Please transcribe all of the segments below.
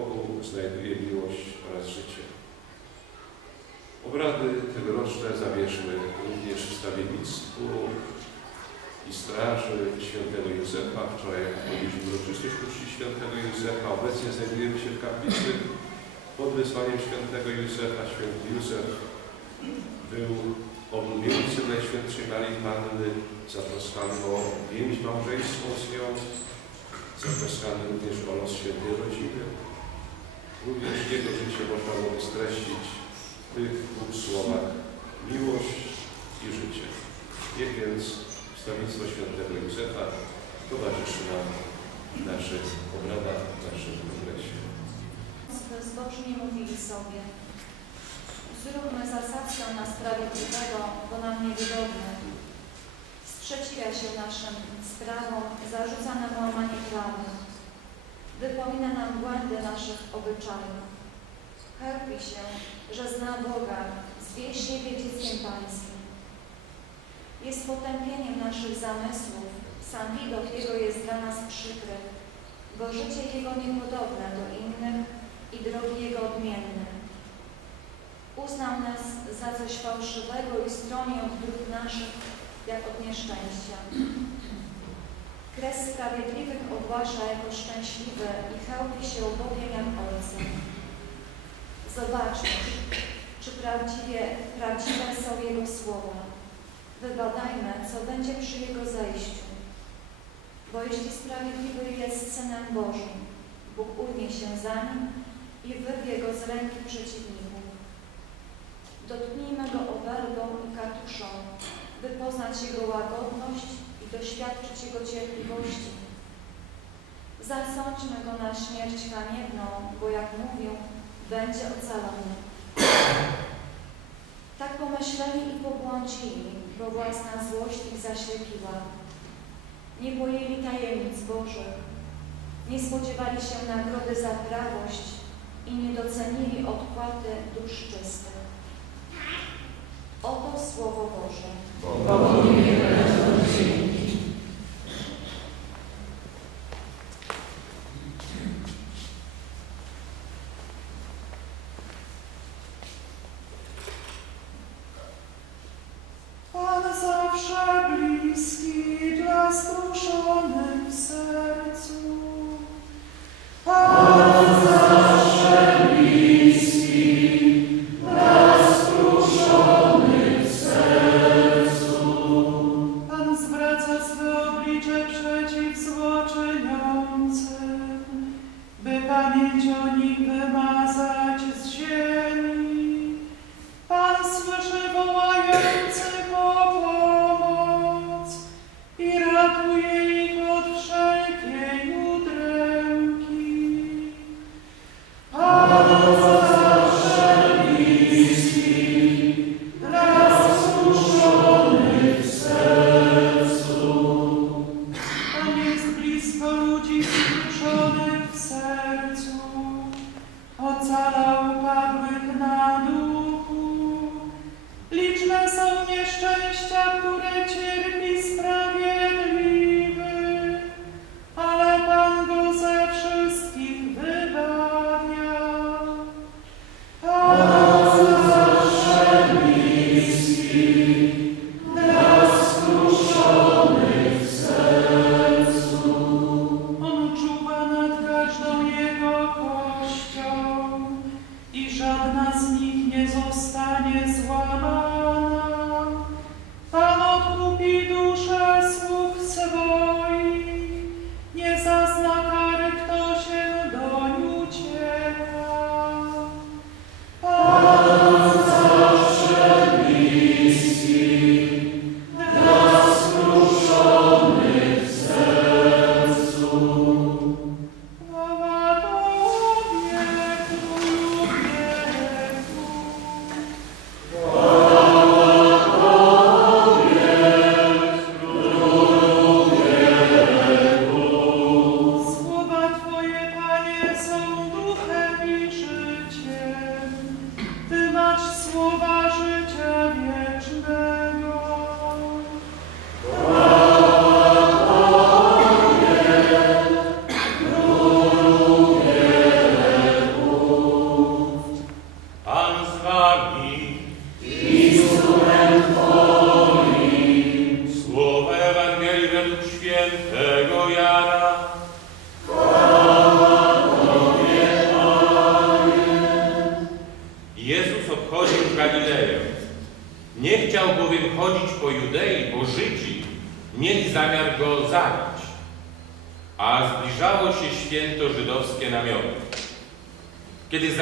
Bogu znajduje miłość oraz życie. Obrady tegoroczne zabierzmy również w stawiennictwu i straży świętego Józefa. Wczoraj mieliśmy uroczystość Kuczci świętego Józefa. Obecnie znajdujemy się w kaplicy pod wezwaniem świętego Józefa. Święty Józef był oblubieńcem Najświętszej Marii Panny, zatroskany o więź małżeńską z nią, zatroskany również o los świętej rodziny. Również jego życie można było streścić w tych dwóch słowach miłość i życie. Niech więc wstawiennictwo świętego Józefa towarzyszy nam w naszych obradach, w naszym kongresie. Bezbożni mówili sobie, zróbmy zasadzkę na sprawiedliwego, bo nam niewygodny. Sprzeciwia się naszym sprawom, zarzuca nam łamanie prawa. Wypomina nam błędy naszych obyczajów. Chełpi się, że zna Boga, zwie siebie dzieckiem Pańskim. Jest potępieniem naszych zamysłów, sam widok Jego jest dla nas przykry, bo życie Jego niepodobne do innych i drogi Jego odmienne. Uznał nas za coś fałszywego i stroni od dróg naszych, jak od nieszczęścia. Kres sprawiedliwych ogłasza jako szczęśliwy i chełpi się Bogiem jak Ojcem. Zobaczmy, czy prawdziwie, prawdziwe są Jego słowa. Wybadajmy, co będzie przy Jego zejściu. Bo jeśli sprawiedliwy jest Synem Bożym, Bóg ujmie się za nim i wyrwie go z ręki przeciwników. Dotknijmy go obergą i katuszą, by poznać Jego łagodność doświadczyć Jego cierpliwości. Zasądźmy go na śmierć haniebną, bo jak mówił, będzie ocalony. Tak pomyśleli i pobłądzili, bo własna złość ich zaślepiła. Nie pojęli tajemnic Bożych, nie spodziewali się nagrody za prawość i nie docenili odpłaty dusz czystych. Oto Słowo Boże. Pan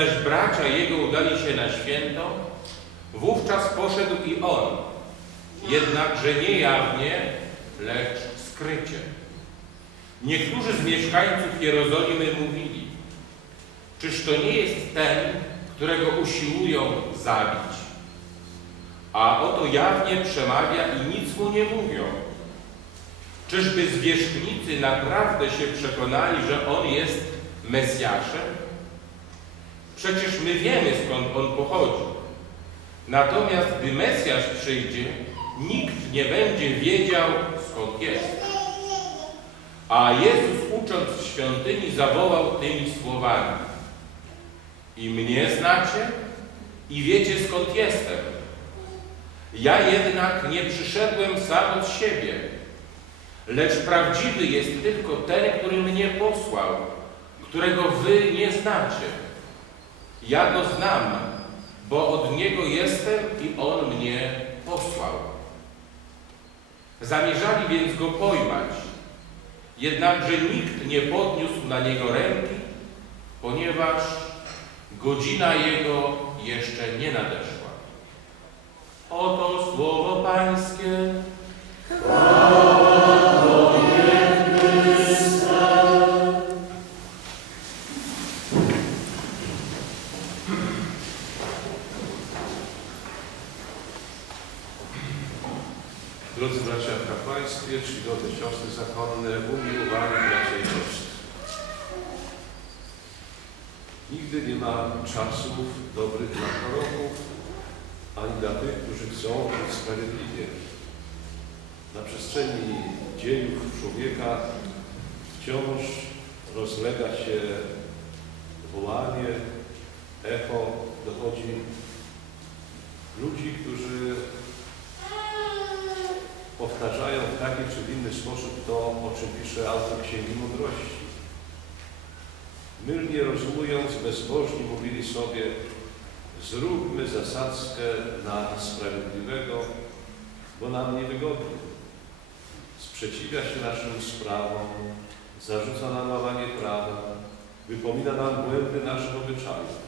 zaś bracia jego udali się na święto, wówczas poszedł i on, jednakże nie jawnie, lecz skrycie. Niektórzy z mieszkańców Jerozolimy mówili, czyż to nie jest ten, którego usiłują zabić? A oto jawnie przemawia i nic mu nie mówią. Czyżby zwierzchnicy naprawdę się przekonali, że on jest Mesjaszem? Przecież my wiemy, skąd on pochodzi. Natomiast gdy Mesjasz przyjdzie, nikt nie będzie wiedział, skąd jest. A Jezus, ucząc w świątyni, zawołał tymi słowami. I mnie znacie, i wiecie, skąd jestem. Ja jednak nie przyszedłem sam od siebie, lecz prawdziwy jest tylko ten, który mnie posłał, którego wy nie znacie. Ja go znam, bo od niego jestem i on mnie posłał. Zamierzali więc go pojmać, jednakże nikt nie podniósł na niego ręki, ponieważ godzina jego jeszcze nie nadeszła. Oto słowo Pańskie. Drodzy kapłaństwie, czcigodne siostry zakonne, umiłowani bracia i siostry. Nigdy nie ma czasów dobrych dla proroków, ani dla tych, którzy chcą żyć sprawiedliwie. Na przestrzeni dziejów człowieka wciąż rozlega się wołanie, echo, dochodzi ludzi, którzy powtarzają w taki czy inny sposób to, o czym pisze autor Księgi Mądrości. Mylnie rozumując, bezbożni mówili sobie, zróbmy zasadzkę na sprawiedliwego, bo nam niewygodnie. Sprzeciwia się naszym sprawom, zarzuca nam łamanie prawa, wypomina nam błędy naszych obyczajów.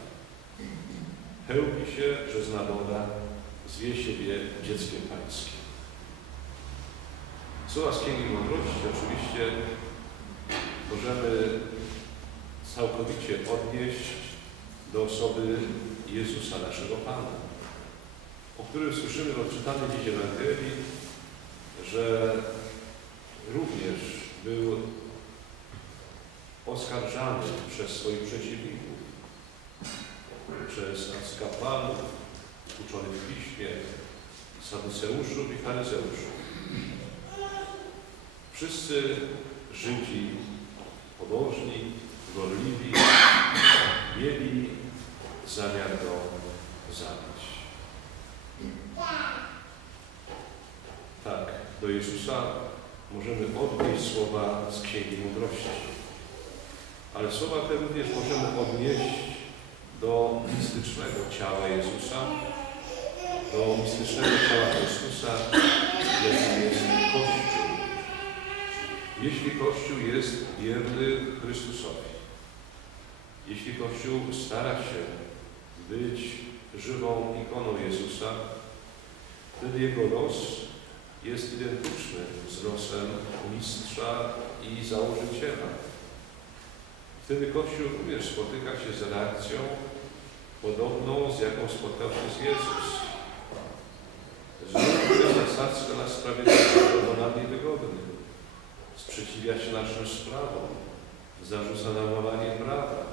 Chełpi się, że zna Boga, zwie siebie dzieckiem pańskim. Słowa z Księgi Mądrości oczywiście możemy całkowicie odnieść do osoby Jezusa, naszego Pana, o którym słyszymy w odczytanej dziś Ewangelii, że również był oskarżany przez swoich przeciwników, przez kapłanów, uczonych w piśmie, saduceuszów i faryzeuszów. Wszyscy Żydzi pobożni, gorliwi, mieli zamiar go zabić. Tak, do Jezusa możemy odnieść słowa z Księgi Mądrości. Ale słowa te również możemy odnieść do mistycznego ciała Jezusa, do mistycznego ciała Chrystusa, jakim jest Kościół. Jeśli Kościół jest wierny Chrystusowi, jeśli Kościół stara się być żywą ikoną Jezusa, wtedy jego los jest identyczny z losem mistrza i założyciela. Wtedy Kościół również spotyka się z reakcją podobną, z jaką spotkał się z Jezus. Zróbmy zasadzkę na sprawiedliwość, bo nam niewygodny. Sprzeciwia się naszym sprawom, zarzuca nam łamanie prawa,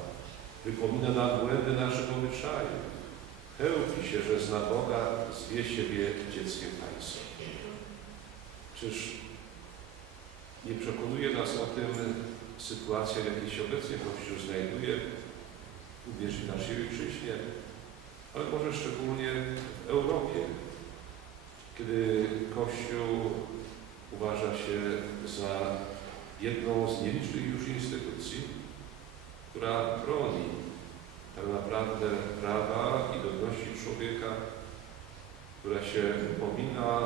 wypomina nam błędy naszych obyczajów, chełpi się, że zna Boga, zwie siebie dzieckiem Pańskim. Czyż nie przekonuje nas o tym sytuacja, w jakiej się obecnie Kościół znajduje, również w naszej ojczyźnie, ale może szczególnie w Europie, kiedy Kościół uważa się za jedną z nielicznych już instytucji, która broni tak naprawdę prawa i godności człowieka, która się upomina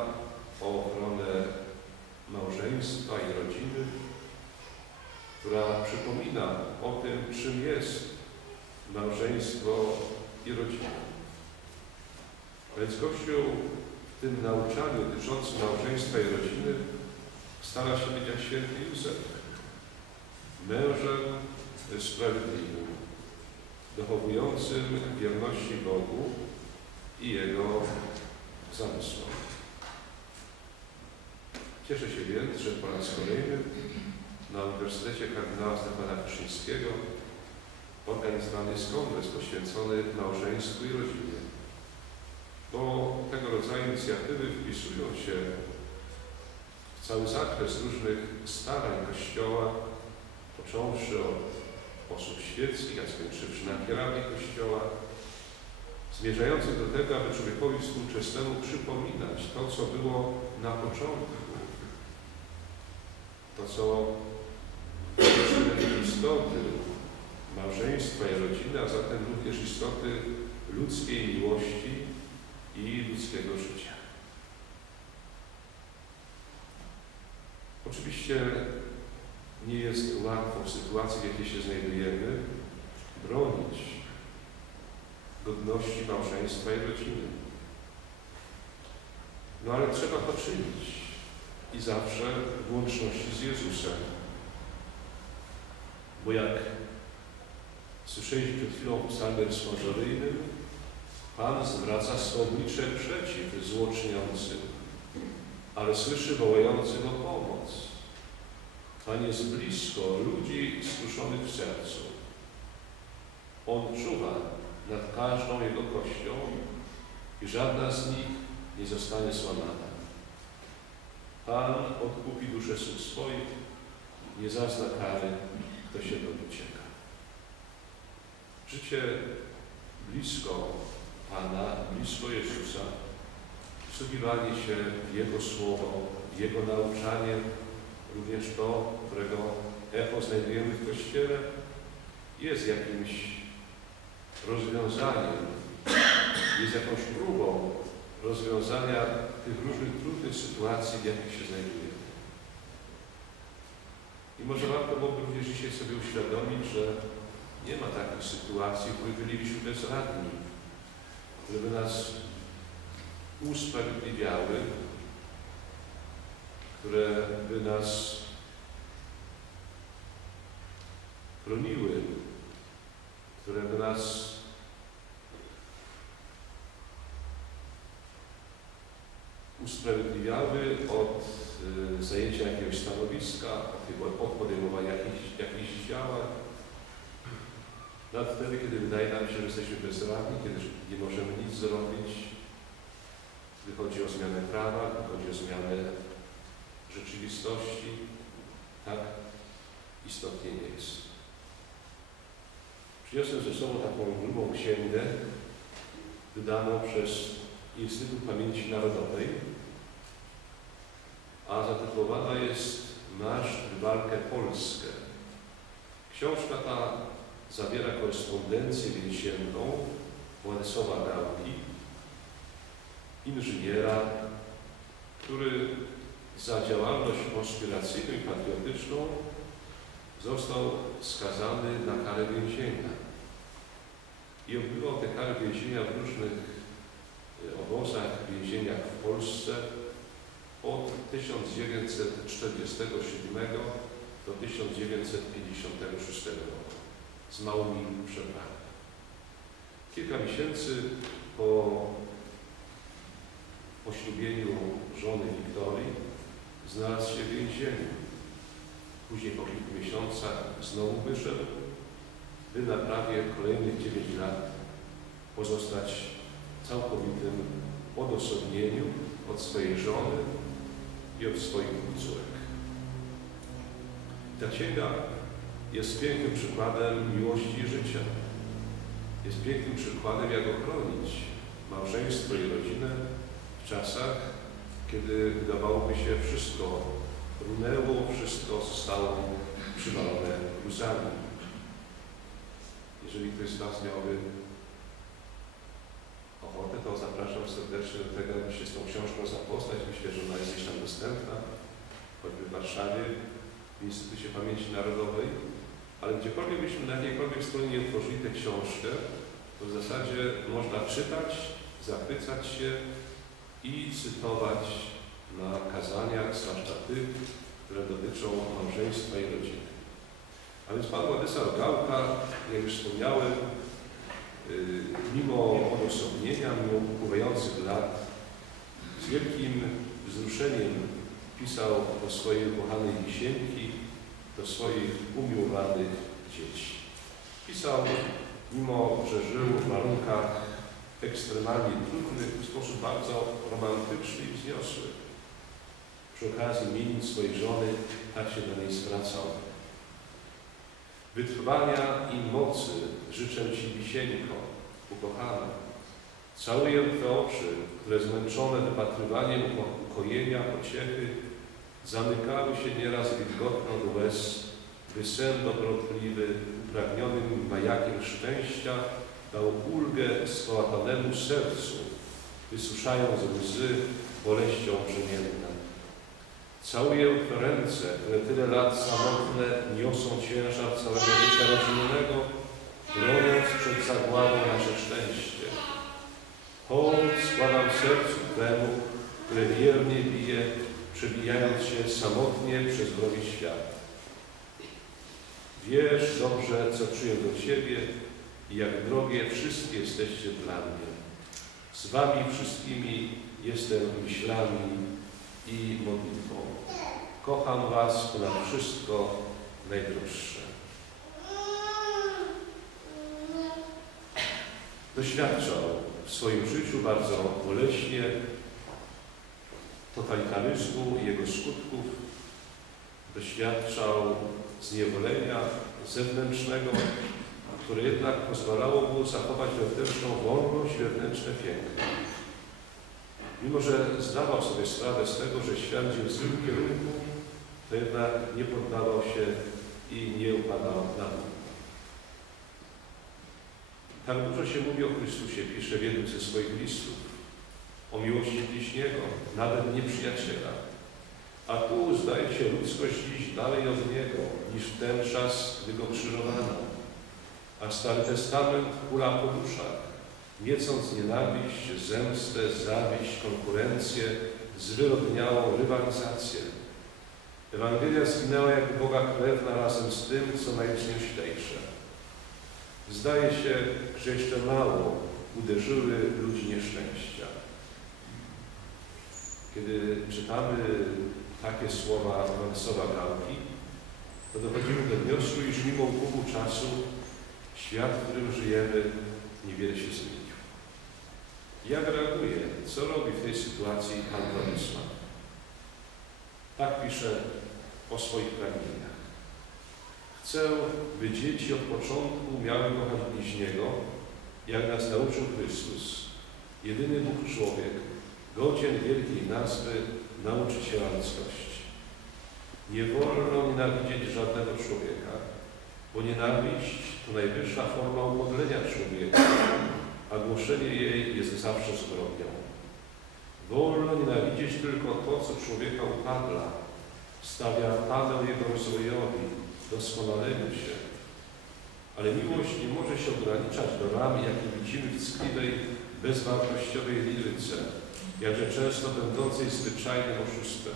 o ochronę małżeństwa i rodziny, która przypomina o tym, czym jest małżeństwo i rodzina. A więc Kościół w tym nauczaniu dotyczącym małżeństwa i rodziny stara się być jak święty Józef, mężem sprawiedliwym, dochowującym wierności Bogu i Jego zamysłom. Cieszę się więc, że po raz kolejny na Uniwersytecie Kardynała Stefana Wyszyńskiego organizowany jest kongres poświęcony małżeństwu i rodzinie. Bo tego rodzaju inicjatywy wpisują się w cały zakres różnych starań Kościoła, począwszy od osób świeckich, a skończywszy na hierarchii Kościoła, zmierzających do tego, aby człowiekowi współczesnemu przypominać to, co było na początku, to, co dotyczy istoty małżeństwa i rodziny, a zatem również istoty ludzkiej miłości i ludzkiego życia. Oczywiście nie jest łatwo w sytuacji, w jakiej się znajdujemy, bronić godności małżeństwa i rodziny. No ale trzeba to czynić i zawsze w łączności z Jezusem. Bo jak słyszeliśmy przed chwilą w psalmie responsoryjnym, Pan zwraca swobodnicze przeciw złoczniącym, ale słyszy wołających o pomoc. Pan jest blisko ludzi skruszonych w sercu. On czuwa nad każdą jego kością i żadna z nich nie zostanie złamana. Pan odkupi duszę swoich, nie zazna kary, kto się docieka. Życie blisko Pana, blisko Jezusa, wsłuchiwanie się w Jego Słowo, w Jego nauczanie, również to, którego echo znajdujemy w Kościele, jest jakimś rozwiązaniem, jest jakąś próbą rozwiązania tych różnych trudnych sytuacji, w jakich się znajdujemy. I może warto byłoby również dzisiaj sobie uświadomić, że nie ma takich sytuacji, w których bylibyśmy bezradni, które by nas usprawiedliwiały, które by nas chroniły, które by nas usprawiedliwiały od y, zajęcia jakiegoś stanowiska, od podejmowania jakichś, jakichś działań. Nawet wtedy, kiedy wydaje nam się, że jesteśmy bezradni, kiedy nie możemy nic zrobić, gdy chodzi o zmianę prawa, gdy chodzi o zmianę rzeczywistości, tak istotnie nie jest. Przyniosłem ze sobą taką grubą księgę wydaną przez Instytut Pamięci Narodowej, a zatytułowana jest Marsz w walkę Polskę. Książka ta zawiera korespondencję więzienną Władysława Gałki, inżyniera, który za działalność konspiracyjną i patriotyczną został skazany na karę więzienia. I odbywał te kary więzienia w różnych obozach, więzieniach w Polsce od 1947 do 1956 roku z małymi przerwami. Kilka miesięcy po poślubieniu żony Wiktorii znalazł się w więzieniu. Później po kilku miesiącach znowu wyszedł, by na prawie kolejnych 9 lat pozostać w całkowitym odosobnieniu od swojej żony i od swoich córek. Ta księga jest pięknym przykładem miłości i życia. Jest pięknym przykładem, jak ochronić małżeństwo i rodzinę w czasach, kiedy wydawałoby się wszystko runęło, wszystko zostało przywalone łzami. Jeżeli ktoś z Was miałby ochotę, to zapraszam serdecznie do tego, aby się z tą książką zapoznać. Myślę, że ona jest gdzieś tam dostępna, choćby w Warszawie, w Instytucie Pamięci Narodowej. Ale gdziekolwiek byśmy na jakiejkolwiek stronie nie otworzyli tę książkę, to w zasadzie można czytać, zachwycać się i cytować na kazaniach, zwłaszcza tych, które dotyczą małżeństwa i rodziny. A więc Pan Władysław Gałka, jak już wspomniałem, yy, mimo odosobnienia, mimo upływających lat, z wielkim wzruszeniem pisał do swojej ukochanej wisienki, do swoich umiłowanych dzieci. Pisał, mimo że żył w warunkach ekstremalnie trudnych, w sposób bardzo romantyczny i wzniosły. Przy okazji imienin swojej żony tak się do niej zwracał. Wytrwania i mocy życzę Ci, Wisieńko, ukochana. Całuję Twe oczy, które zmęczone wypatrywaniem ukojenia, pociechy, zamykały się nieraz wilgotno do łez, by sen dobrotliwy, upragnionym majakiem szczęścia, dał ulgę skołatanemu sercu, wysuszając łzy boleścią brzemienne. Całuję Twe ręce, które tyle lat samotne niosą ciężar całego życia rodzinnego, broniąc przed zagładą nasze szczęście. Hołd składam sercu temu, które wiernie bije, przebijając się samotnie przez drogi świat. Wiesz dobrze, co czuję do Ciebie i jak drogie wszystkie jesteście dla mnie. Z Wami wszystkimi jestem myślami i modlitwą. Kocham Was ponad wszystko najdroższe. Doświadczał w swoim życiu bardzo boleśnie totalitaryzmu i jego skutków. Doświadczał zniewolenia zewnętrznego, które jednak pozwalało mu zachować wewnętrzną wolność, wewnętrzne piękno. Mimo, że zdawał sobie sprawę z tego, że świat idzie w złym kierunku, to jednak nie poddawał się i nie upadał na dół. Tak dużo się mówi o Chrystusie, pisze w jednym ze swoich listów, o miłości bliźniego, nawet nieprzyjaciela. A tu zdaje się ludzkość dziś dalej od Niego, niż w ten czas, gdy Go krzyżowano. A Stary Testament kula po duszach, miecąc nienawiść, zemstę, zawiść, konkurencję, zwyrodniałą rywalizację. Ewangelia zginęła jak Boga krewna razem z tym, co najwznieślejsze. Zdaje się, że jeszcze mało uderzyły ludzi nieszczęścia. Kiedy czytamy takie słowa Władysława Gałki, to dochodzimy do wniosku, iż mimo upływu czasu świat, w którym żyjemy, niewiele się zmienił. Jak reaguje? Co robi w tej sytuacji Pan Władysław? Tak pisze o swoich pragnieniach. Chcę, by dzieci od początku miały kochać bliźniego, jak nas nauczył Chrystus, jedyny Bóg człowiek, godzien wielkiej nazwy nauczyciela ludzkości. Nie wolno nienawidzieć żadnego człowieka, bo nienawiść to najwyższa forma umodlenia człowieka, a głoszenie jej jest zawsze zbrodnią. Wolno nienawidzieć tylko to, co człowieka upadla, stawia padę jego rozwojowi, doskonaleniu się. Ale miłość nie może się ograniczać do ram, jakie widzimy w ckliwej, bezwartościowej liryce, jakże często będącej zwyczajnym oszustwem.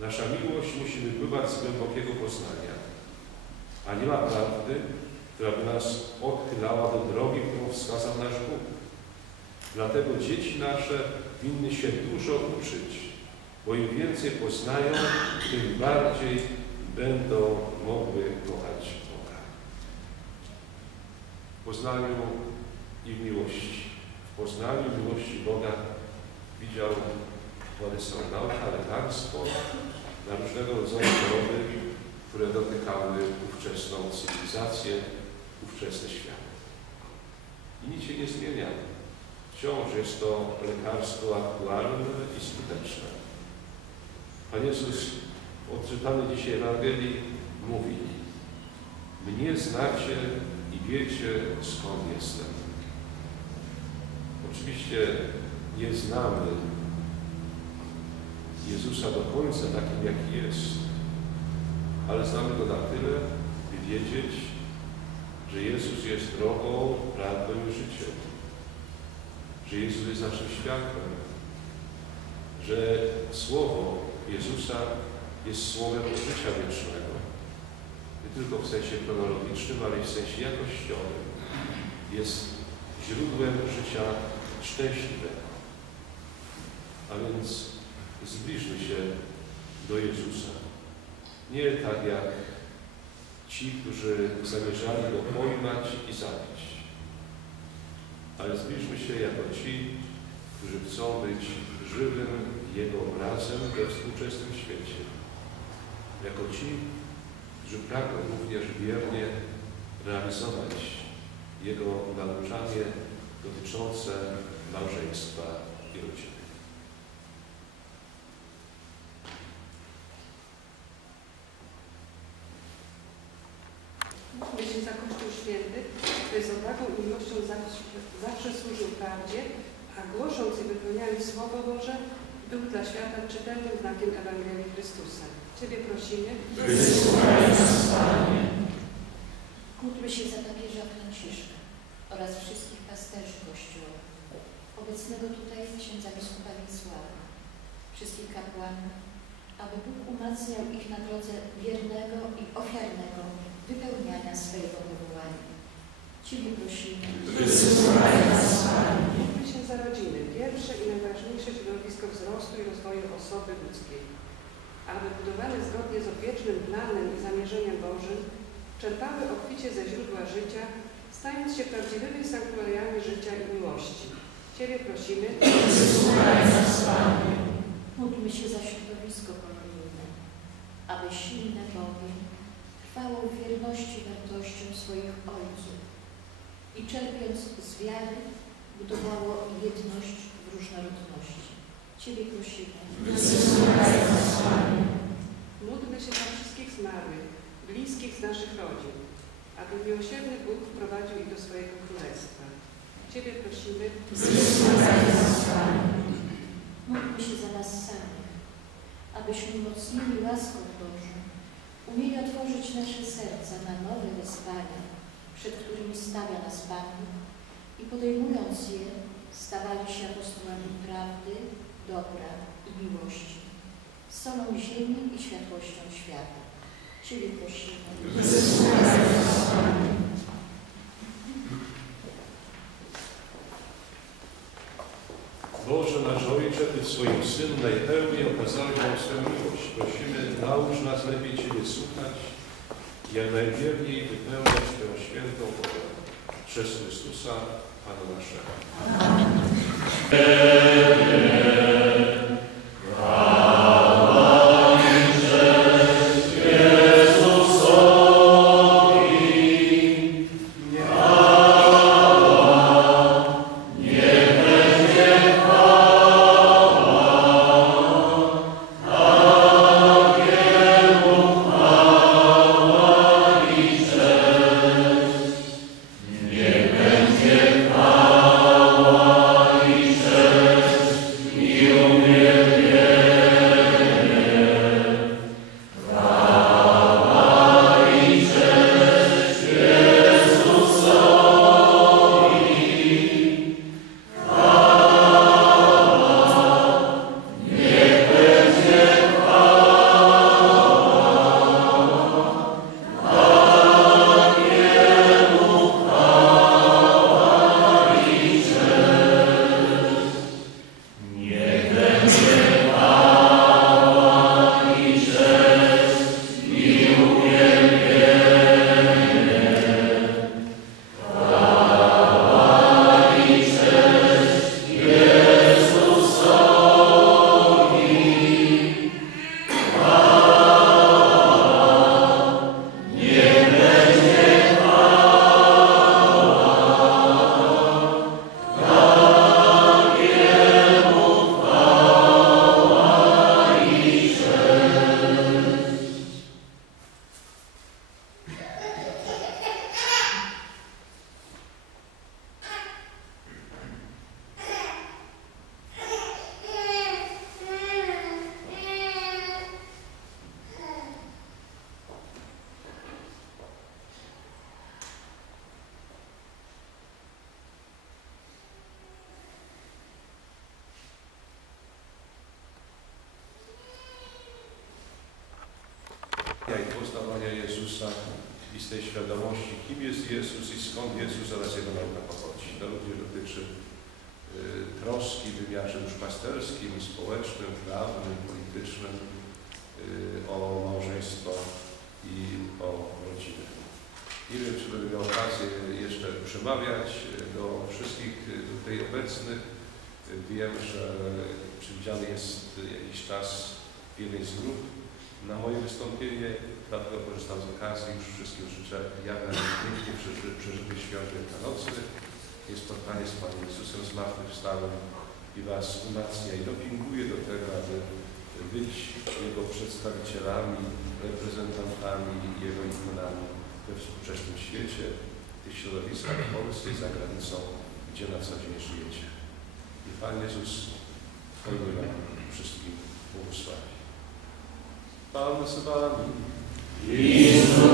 Nasza miłość musi wypływać z głębokiego poznania, a nie ma prawdy, która by nas odchylała do drogi, którą wskazał nasz Bóg. Dlatego dzieci nasze winny się dużo uczyć, bo im więcej poznają, tym bardziej będą mogły kochać Boga. Poznaniu i w miłości, poznaniu miłości Boga widział Władysław lekarstwo na różnego rodzaju choroby, które dotykały ówczesną cywilizację, ówczesny świat. I nic się nie zmienia. wciąż jest to lekarstwo aktualne i skuteczne. Pan Jezus w odczytanej dzisiaj Ewangelii mówi Mnie znacie i wiecie skąd jestem. Oczywiście nie znamy Jezusa do końca takim, jaki jest, ale znamy Go na tyle, by wiedzieć, że Jezus jest drogą, prawdą i życiem. Że Jezus jest naszym światłem. Że Słowo Jezusa jest Słowem życia wiecznego. Nie tylko w sensie chronologicznym, ale i w sensie jakościowym. Jest źródłem życia szczęśliwego. A więc zbliżmy się do Jezusa. Nie tak jak ci, którzy zamierzali Go pojmać i zabić. Ale zbliżmy się jako ci, którzy chcą być żywym Jego obrazem we współczesnym świecie. Jako ci, którzy pragną również wiernie realizować Jego nauczanie dotyczące małżeństwa i rodziny. Módlmy się za Kościół Święty, który z odwagą i miłością zawsze, zawsze służył prawdzie, a głosząc i wypełniając Słowo Boże, był dla świata czytelnym znakiem Ewangelii Chrystusa. Ciebie prosimy. Módlmy się za papieża Franciszka oraz wszystkich pasterzy Kościoła, obecnego tutaj księdza biskupa Wicława, wszystkich kapłanów, aby Bóg umacniał ich na drodze wiernego i ofiarnego wypełniania swojego powołania. Ciebie prosimy. Módlmy się za rodziny, pierwsze i najważniejsze środowisko wzrostu i rozwoju osoby ludzkiej, aby budowane zgodnie z odwiecznym planem i zamierzeniem Bożym czerpały obficie ze źródła życia, stając się prawdziwymi sanktuariami życia i miłości. Ciebie prosimy. Módlmy się za środowisko kolonijne, aby silne Bogie trwało w wierności wartościom swoich ojców i czerpiąc z wiary budowało jedność w różnorodności. Ciebie prosimy. Módlmy się za wszystkich zmarłych, bliskich z naszych rodzin, aby miłosierny Bóg wprowadził ich do swojego królestwa. Ciebie prosimy. Módlmy się za nas samych, abyśmy mocnymi łaską Bożą umieli otworzyć nasze serca na nowe wyzwania, przed którymi stawia nas Pan i podejmując je, stawali się apostołami prawdy, dobra i miłości, solą ziemi i światłością świata. Ciebie prosimy. Boże w swoim Synu najpełniej okazałeś nam swoją miłość. Prosimy, naucz nas lepiej Ciebie słuchać i jak najwierniej wypełniać Tę świętą wolę. Przez Chrystusa, Pana naszego. Miłość Jezus oraz Jego nauka pochodzi. To również dotyczy y, troski w wymiarze duszpasterskim, społecznym, prawnym, politycznym y, o małżeństwo i o rodzinę. Nie wiem, czy będę miał okazję jeszcze przemawiać do wszystkich tutaj obecnych. Wiem, że przewidziany jest jakiś czas w jednej z grup na moje wystąpienie, dlatego korzystam z okazji, już wszystkim życzę jak najpiękniej przeży, przeżytych świąt wielkanocnych i spotkanie z Panem Jezusem zmartwychwstałym i Was umacnia i dopinguje do tego, aby być Jego przedstawicielami, reprezentantami Jego ikonami we współczesnym świecie, w tych środowiskach w Polsce i za granicą, gdzie na co dzień żyjecie. I Pan Jezus Wam wszystkim błogosławi. Pan z Wami. Jesus.